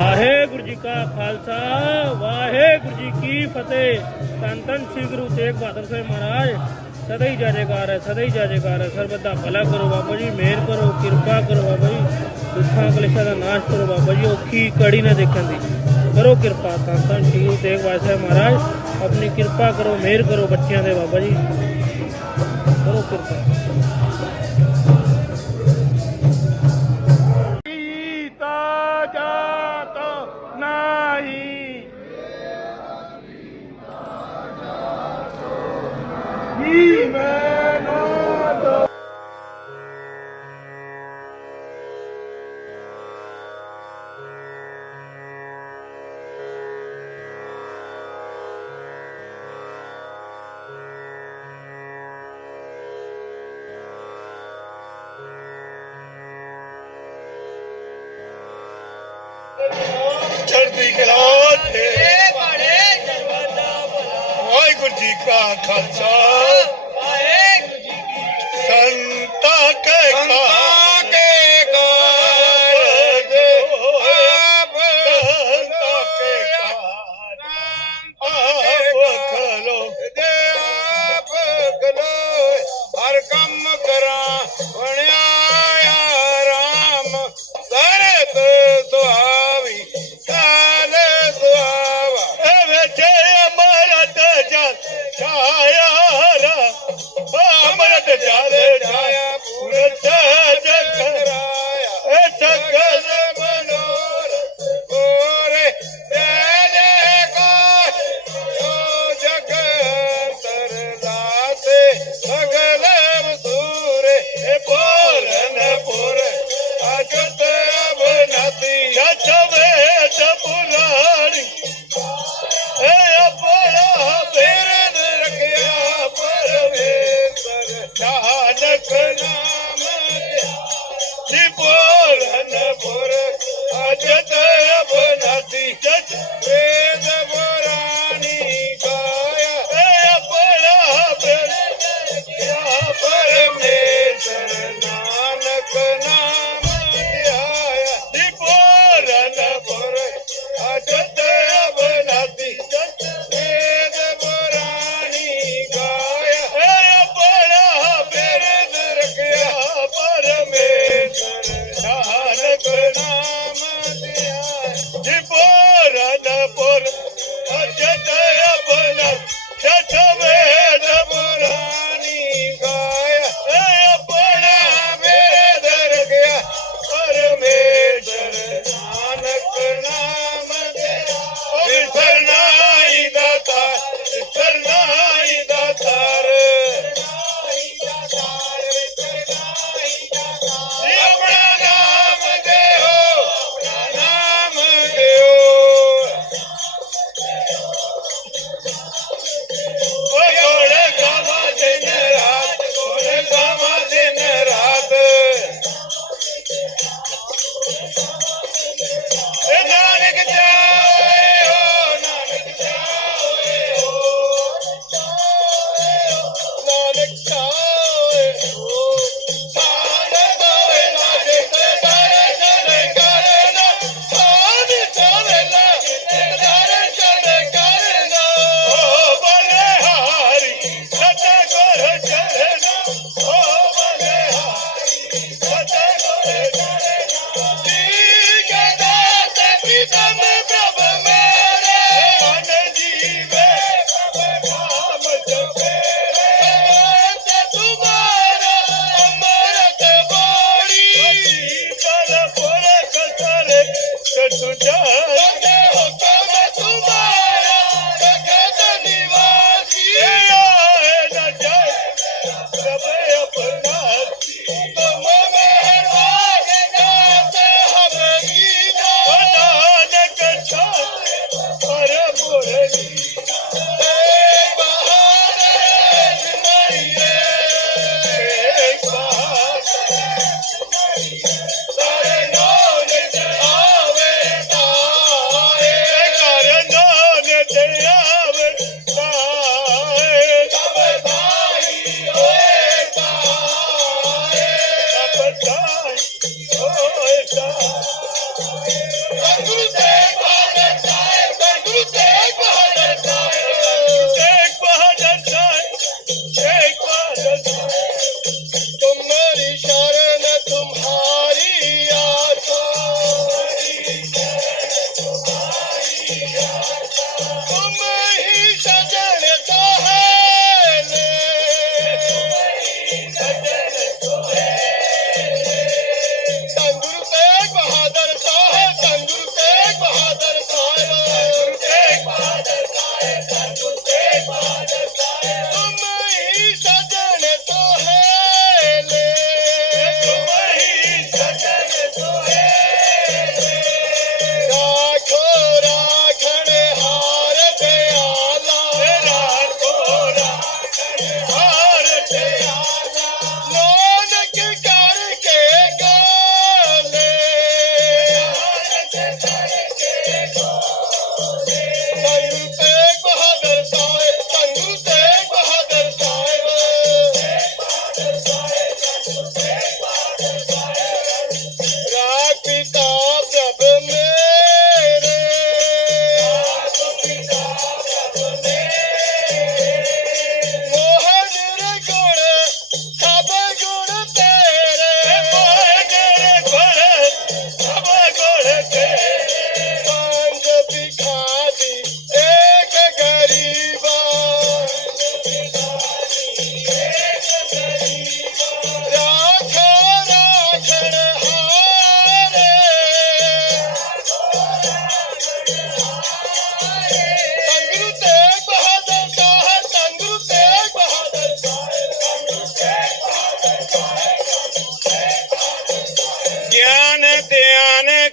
ਵਾਹਿਗੁਰੂ ਜੀ ਕਾ ਖਾਲਸਾ, ਵਾਹਿਗੁਰੂ ਜੀ ਕੀ ਫਤਿਹ। ਤਨ ਧੰਨ ਸ੍ਰੀ ਗੁਰੂ ਤੇਗ ਬਹਾਦਰ ਸਾਹਿਬ ਮਹਾਰਾਜ, ਸਦਾ ਹੀ ਜਾਜੇਕਾਰ ਹੈ, ਸਦਾ ਹੀ ਜਾਜੇਕਾਰ ਹੈ। ਸਰਬਤ ਦਾ ਭਲਾ ਕਰੋ ਬਾਬਾ ਜੀ, ਮਿਹਰ ਕਰੋ, ਕਿਰਪਾ ਕਰੋ ਬਾਬਾ ਜੀ। ਦੁੱਖਾਂ ਕਲੇਸ਼ਾਂ ਦਾ ਨਾਸ਼ ਕਰੋ ਬਾਬਾ ਜੀ, ਔਖੀ ਕੜੀ ਨਾ ਦੇਖਣ ਦੀ। ਕਰੋ ਕਿਰਪਾ, ਧੰਨ ਧੰਨ ਸ੍ਰੀ ਗੁਰੂ ਤੇਗ ਬਹਾਦਰ ਸਾਹਿਬ ਮਹਾਰਾਜ। ਆਪਣੀ ਕਿਰਪਾ ਕਰੋ, ਮਿਹਰ ਕਰੋ ਬੱਚਿਆਂ ਦੇ ਬਾਬਾ ਜੀ। ਕਰੋ ਕਿਰਪਾ। ਜੀ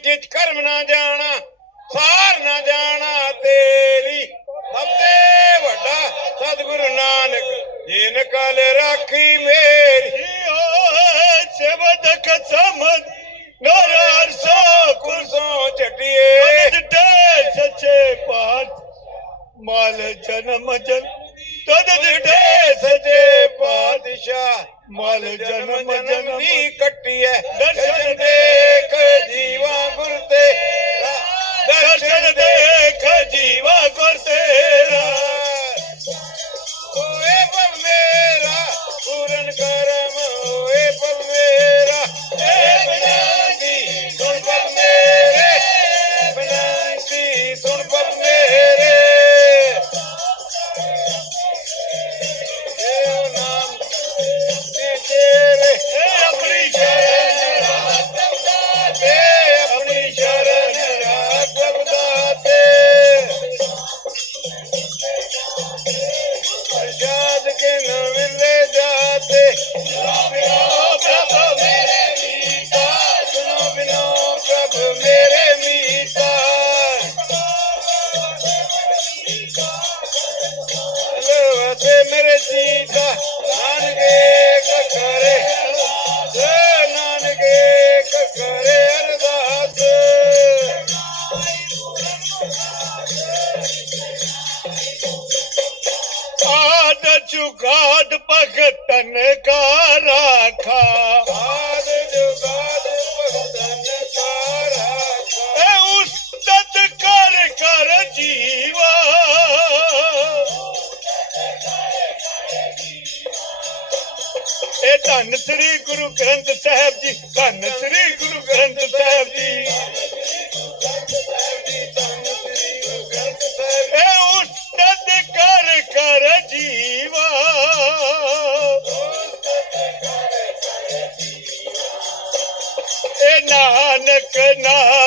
ਚਿਤ ਕਰਮ ਨਾ ਜਾਣਾ ਸਾਰ ਨਾ ਜਾਣਾ। ਧੰਨ ਸ੍ਰੀ ਗੁਰੂ ਗ੍ਰੰਥ ਸਾਹਿਬ ਜੀ, ਧੰਨ ਸ੍ਰੀ ਗੁਰੂ ਗ੍ਰੰਥ ਸਾਹਿਬ ਜੀ। ਇਹ ਉਸਤਤ ਕਰ ਕਰ ਜੀਵਾ। ਇਹ ਨਾਨਕ ਨਾਮ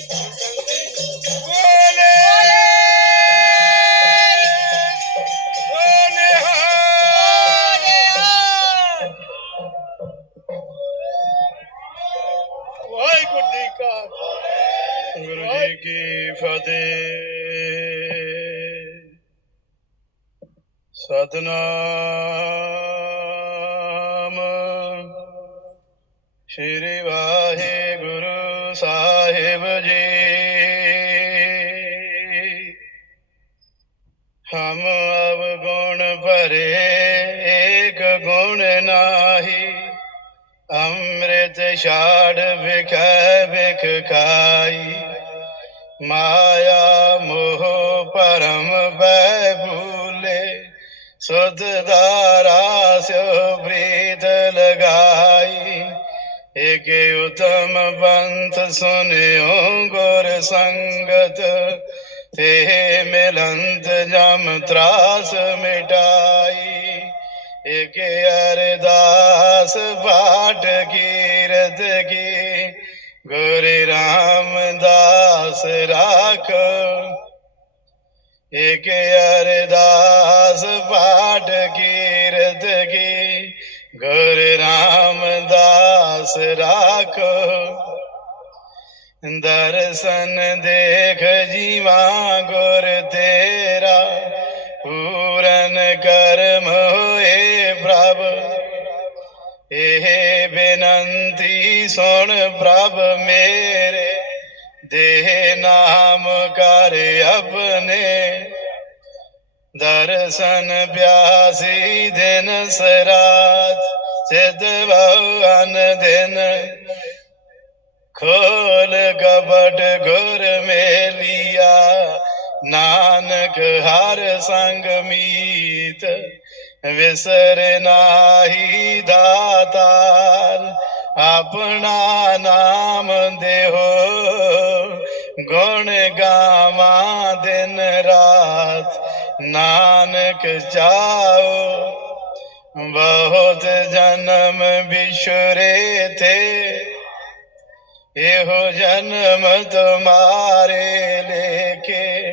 ਸਾਹਿਬ ਜੀ। ਹਮ ਅਵਗੁਣ ਭਰੇ ਏਕ ਗੁਣ ਨਾਹੀ, ਅੰਮ੍ਰਿਤ ਛਾੜ ਵਿਖੈ ਵਿਖ ਖਾਈ। ਮਾਇਆ ਮੋਹ ਪਰਮ ਬੈ ਭੂਲੇ ਸੁਧ ਦਾਰਾ ਸਿਓ ਪ੍ਰੀਤ ਲਗਾਈ। ਏਕ ਉਤਮ ਪੰਥ ਸੁਨਿਓ ਗੁਰ ਸੰਗਤ ਤੇ ਮਿਲੰਤ ਜਮ ਤਰਾਸ ਮਿਟਾਈ ਏਕ ਅਰਦਾਸ ਬਾਟ ਕੀਰਤ ਕੀ ਗੁਰੂ ਰਾਮਦਾਸ ਰਾਖ ਏਕ ਅਰਦਾਸ ਬਾਟ ਕੀਰਤ ਕੀ ਗੁਰ ਰਾਮਦਾਸ ਰਾਖ। ਦਰਸ਼ਨ ਦੇਖ ਜੀਵਾ ਗੁਰ ਤੇਰਾ। ਪੂਰਨ ਕਰਮ ਹੋਏ ਪ੍ਰਭ। ਇਹ ਬੇਨੰਤੀ ਸੁਣ ਪ੍ਰਭ ਮੇਰੇ। ਦੇ ਨਾਮ ਕਰ ਆਪਣੇ। ਦਰਸ਼ਨ ਪਿਆਸੀ ਦਿਨ ਸਰਾਤ ਸਿਧ ਭਵਨ ਦਿਨ। ਖੋਲ ਕਪਟ ਗੁਰ ਮੇਲਿਆ, ਨਾਨਕ ਹਰ ਸੰਗ ਮੀਤ। ਵਿਸਰ ਨਾਹੀ ਦਾਤਾਰ, ਆਪਣਾ ਨਾਮ ਦੇਹੋ। ਗੁਣ ਗਾਵਾਂ ਦਿਨ ਰਾਤ, ਨਾਨਕ ਚਾਓ। बहुत जन्म बिछुरे थे। यो जन्म तुम्हारे लेके।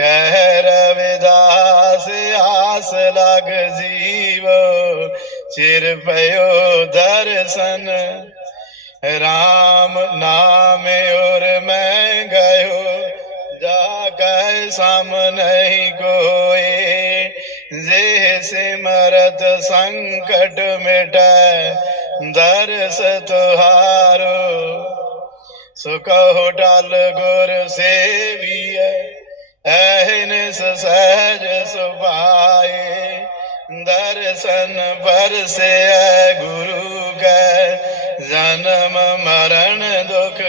कह रविदास आस लग जीव। चिर पयो दर्शन। राम नाम और मैं गयो। जा सामने कोई। जे सिमरत संकट मिटै दर्श तुहारो सुकहो टल गुर सेविय ऐहनिस सहज सुभाए दर्शन बरसे गुरु के जन्म मरण दुख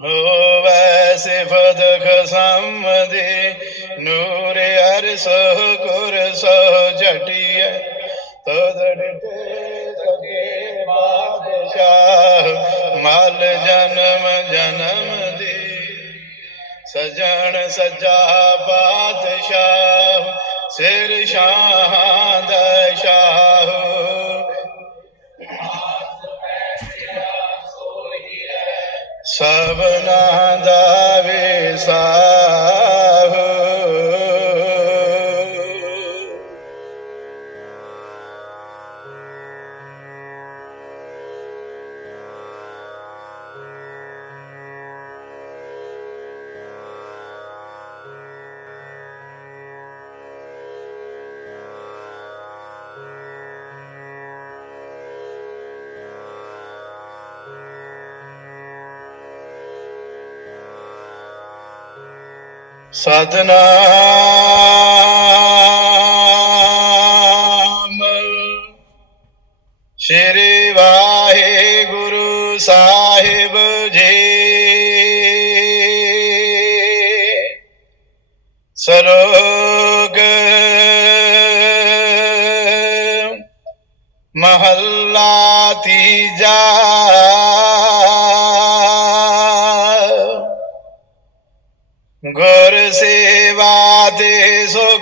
होवै सिफत समदि ਨੂਰ ਅਰਸ ਗੁਰ ਸੋ ਜਟੀਐ, ਤਦੜ ਤੇ ਸਗੇ ਬਾਦਸ਼ਾਹ, ਮਲ ਜਨਮ ਜਨਮ ਦੀ। ਸਜਣ ਸਜਾ ਬਾਦਸ਼ਾਹ, ਸਿਰ ਸ਼ਾਹ। ਦਸ਼ਾਹ ਸਭਨਾ ਦਾ ਵੇਸਾ ਸਤਨਾਮ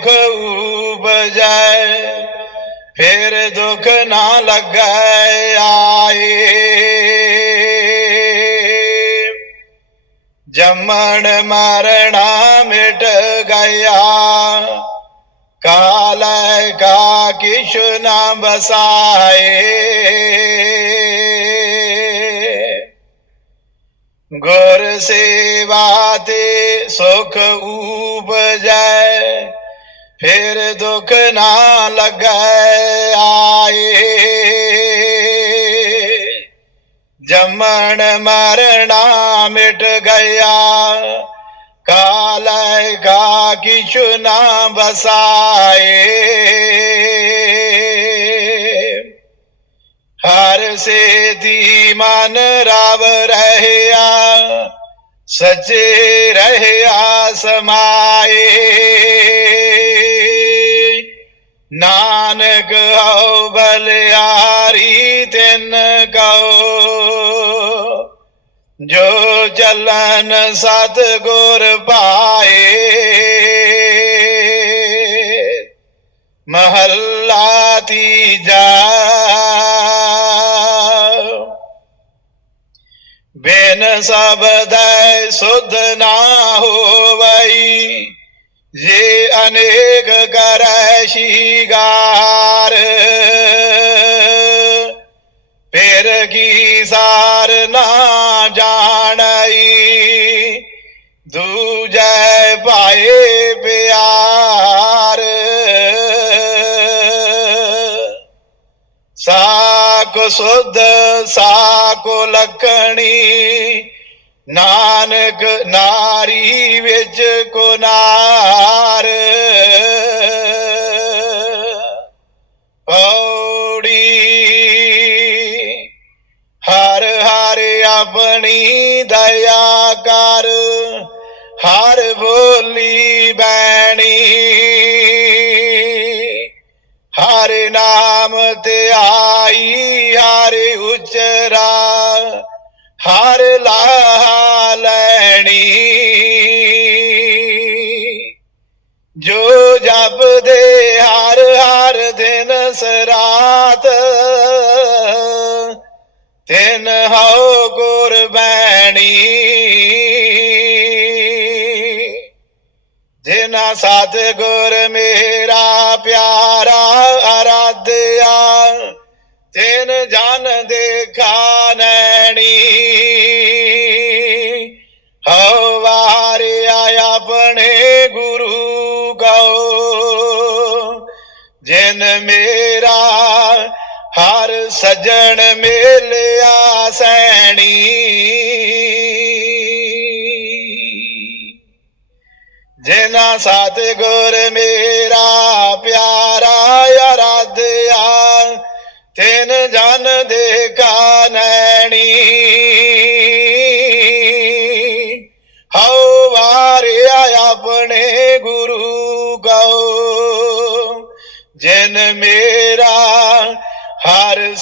ਦੇ ਸੁਖ ਉਪਜੈ ਫਿਰ ਦੁਖ ਨਾ ਲੱਗੈ ਆਏ ਜੰਮਣ ਮਰਣਾ ਮਿਟ ਗਿਆ ਕਾਲੈ ਕਾ ਕਿਛ ਨਾ ਬਸਾਏ ਗੁਰ ਸੇਵਾ ਤੇ ਸੁਖ ਉਪਜੈ ਫਿਰ ਦੁਖ ਨਾ ਲੱਗੈ ਆਏ। ਜੰਮਣ ਮਰਣਾ ਮਿਟ ਗਿਆ। ਕਾਲੈ ਕਾ ਕਿਛ ਨਾ ਬਸਾਏ ਹਰ ਸੇ ਦੀ ਮਨ ਰਾਵ ਰਹਿਆ, ਸੱਚੇ ਰਹਿਆ ਸਮਾਏ। ਨਾਨਕ ਹਉ ਬਲਿਆਰੀ ਤਿਨ ਕਉ ਜੋ ਚੱਲਨ ਸਤ ਗੁਰ ਪਾਏ, ਮਹੱਲਾ ਤੀਜਾ। ਬਿਨ ਸਬਦੈ ਸੁਧ ਨਾ ਹੋਵਈ ਜੇ ਅਨੇਕ ਕਰੈ ਸ਼ਿਗਾਰ ਫਿਰ ਕੀ ਸਾਰ ਨਾ ਜਾਣਈ ਦੂਜੈ ਭਾਏ ਪਿਆਰ, ਸਾਕ ਸੁਧ, ਸਾਕੋ ਲਖਣੀ ਨਾਨਕ ਨਾਰੀ ਵਿੱਚ ਕੁਨਾਰ। ਪੌੜੀ ਹਰ ਹਰ ਆਪਣੀ ਦਇਆ ਕਰ, ਹਰ ਬੋਲੀ ਬੈਣੀ। ਹਰ ਨਾਮ ਤੇ ਆਈ, ਹਰ ਉਚਰਾ ਹਾਰ ਲਾ ਲੈਣੀ। ਜੋ ਜਪਦੇ ਹਰ ਹਰ ਦਿਨ ਸਰਾਤ, ਤਿਨ ਹਉ ਗੁਰਬੈਣੀ ਜਿਨਾ ਸਤ ਗੁਰ ਮੇਰਾ ਪਿਆਰਾ ਅਰਾਧਿਆ, ਤਿਨ ਜਨ ਦੇਖਾ ਆਪਣੇ ਗੁਰੂ ਗਾਓ, ਜਿਨ ਮੇਰਾ ਹਰ ਸਜਣ ਮੇਲਿਆ ਸੈਣੀ। ਜਿਨਾ ਸਾਥ ਗੁਰ ਮੇਰਾ ਪਿਆਰਾ ਆਰਾਧਿਆ ਤੈਨ ਜਨ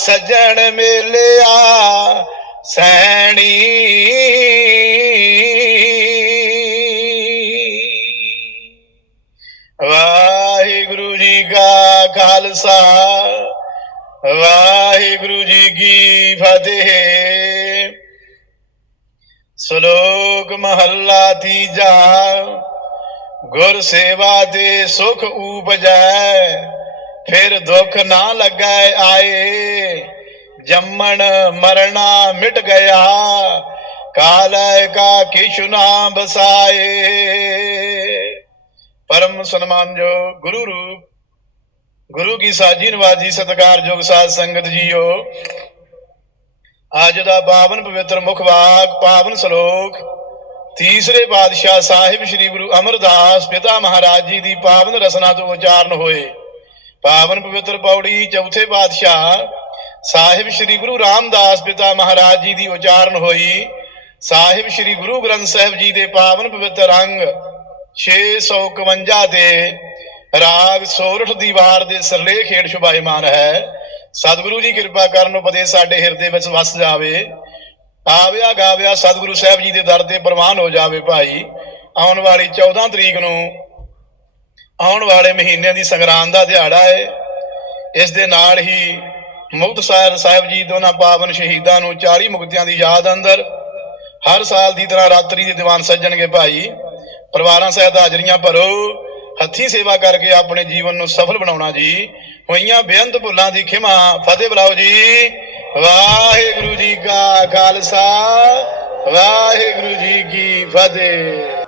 ਸਜਣ ਮਿਲਿਆ ਸੈਣੀ। ਵਾਹਿਗੁਰੂ ਜੀ ਕਾ ਖਾਲਸਾ, ਵਾਹਿਗੁਰੂ ਜੀ ਕੀ ਫਤਿਹ। ਸ਼ਲੋਕ ਮਹੱਲਾ ਤੀਜਾ, ਗੁਰ ਸੇਵਾ ਦੇ ਸੁਖ ਉਪਜੈ। ਫਿਰ ਦੁੱਖ ਨਾ ਲੱਗੈ ਆਏ, ਜੰਮਣ ਮਰਣਾ ਮਿਟ ਗਿਆ, ਕਾਲੈ ਕਾ ਕਿਛੁ ਨਾ ਬਸਾਏ ਪਰਮ ਸਨਮਾਨਯੋ ਗੁਰੂ ਰੂਪ, ਗੁਰੂ ਕੀ ਸਾਜੀ ਨਵਾਜੀ ਸਤਿਕਾਰਯੋਗ ਸਾਧ ਸੰਗਤ ਜੀਓ, ਅੱਜ ਦਾ ਪਾਵਨ ਪਵਿੱਤਰ ਮੁਖ ਵਾਕ, ਪਾਵਨ ਸ਼ਲੋਕ, ਤੀਸਰੇ ਪਾਤਸ਼ਾਹ ਸਾਹਿਬ ਸ੍ਰੀ ਗੁਰੂ ਅਮਰਦਾਸ ਪਿਤਾ ਮਹਾਰਾਜ ਜੀ ਦੀ ਪਾਵਨ ਰਸਨਾ ਤੋਂ ਉਚਾਰਨ ਹੋਏ। ਪਾਵਨ ਪਵਿੱਤਰ ਪੌੜੀ, ਚੌਥੇ ਪਾਤਸ਼ਾਹ ਸਾਹਿਬ ਸ੍ਰੀ ਗੁਰੂ ਰਾਮਦਾਸ ਪਿਤਾ ਮਹਾਰਾਜ ਜੀ ਦੀ ਉਚਾਰਨ ਹੋਈ। ਸਾਹਿਬ ਸ੍ਰੀ ਗੁਰੂ ਗ੍ਰੰਥ ਸਾਹਿਬ ਜੀ ਦੇ ਪਾਵਨ ਪਵਿੱਤਰ ਅੰਗ 651 ਦੇ ਰਾਗ ਸੋਰਠ ਦੀ ਵਾਰ ਦੇ ਸਰਲੇਖ ਹੇਠ ਸ਼ੁਭਾਇਮਾਨ ਹੈ। ਸਤਿਗੁਰੂ ਜੀ ਕਿਰਪਾ ਕਰਨ ਉਪਦੇਸ਼ ਸਾਡੇ ਹਿਰਦੇ ਵਿੱਚ ਵਸ ਜਾਵੇ। ਆਵਿਆ ਗਾਵਿਆ ਸਤਿਗੁਰੂ ਸਾਹਿਬ ਜੀ ਦੇ ਦਰ ਤੇ ਪ੍ਰਵਾਨ ਹੋ ਜਾਵੇ ਭਾਈ। ਆਉਣ ਵਾਲੀ 14 ਤਰੀਕ ਨੂੰ ਆਉਣ ਵਾਲੇ ਮਹੀਨਿਆਂ ਦੀ ਸੰਗਰਾਂਦ ਦਾ ਦਿਹਾੜਾ ਹੈ ਇਸ ਦੇ ਨਾਲ ਹੀ ਮੁਕਤਸਰ ਸਾਹਿਬ ਜੀ ਦੋਨਾਂ ਪਾਵਨ ਸ਼ਹੀਦਾਂ ਨੂੰ 40 ਮੁਕਤਿਆਂ ਦੀ ਯਾਦ ਅੰਦਰ ਹਰ ਸਾਲ ਦੀ ਤਰ੍ਹਾਂ ਰਾਤਰੀ ਦੇ ਦੀਵਾਨ ਸੱਜਣਗੇ ਭਾਈ। ਪਰਿਵਾਰਾਂ ਸਹਿਤ ਹਾਜ਼ਰੀਆਂ ਭਰੋ। ਹੱਥੀ ਸੇਵਾ ਕਰਕੇ ਆਪਣੇ ਜੀਵਨ ਨੂੰ ਸਫਲ ਬਣਾਉਣਾ ਜੀ। ਹੋਈਆਂ ਬੇਅੰਤ ਭੁੱਲਾਂ ਦੀ ਖਿਮਾ। ਫਤਿਹ ਬੁਲਾਓ ਜੀ। ਵਾਹਿਗੁਰੂ ਜੀ ਕਾ ਖਾਲਸਾ। ਵਾਹਿਗੁਰੂ ਜੀ ਕੀ ਫਤਿਹ।